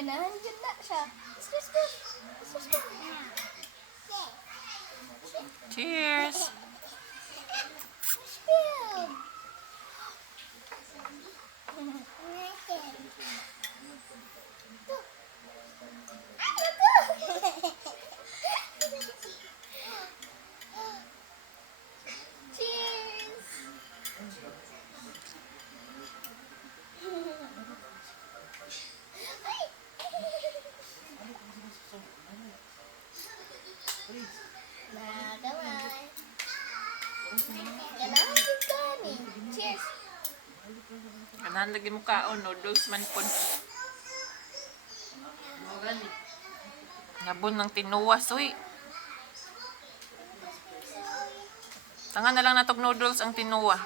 Ganahan dyan na siya. Spill. Cheers! Spill. Cheers. Nagamay. Ganahan dyan kami. Cheers. Ganahan lagi mo kaon, noodles man po. Nabon ng tinuwas, uy. Tangan na lang natog noodles ang tinuwa.